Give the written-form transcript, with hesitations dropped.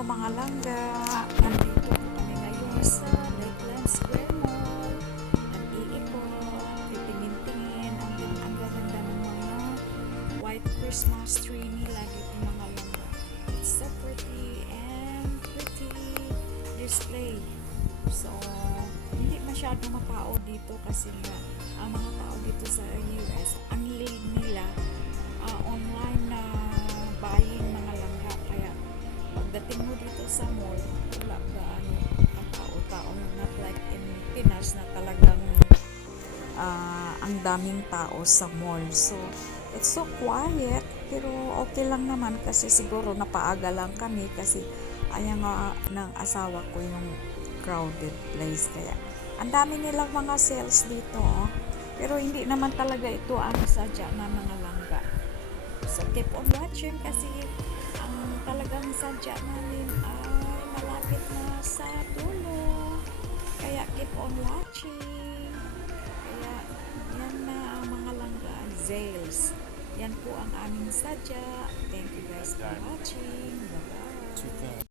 Hello mga langga! Nandito po kami ngayon sa Lakeland Square Mall. Nag-iikot, titingin-tingin. Ang gaganda ng mga white Christmas tree nila dito mga langga. It's so pretty and pretty display. So, hindi masyado matao dito kasi nga ang mga tao dito sa US, ang hilig nila online na buying mga langga. Kaya pagdating mo dito sa mall, wala gaano katao-tao, not like in Pinas na talagang ang daming tao sa mall. So, it's so quiet, pero okay lang naman kasi siguro napaaga lang kami kasi ayaw nga ng asawa ko yung crowded place. Kaya ang dami nilang mga sales dito, oh. Pero hindi naman talaga ito ang sadya na mga langga. So, keep on watching kasi ang talagang sadya namin ay malapit na sa dulo. Kaya keep on watching. Kaya yan na ang mga langga, sales. Yan po ang aming sadya. Thank you guys for watching. Bye-bye.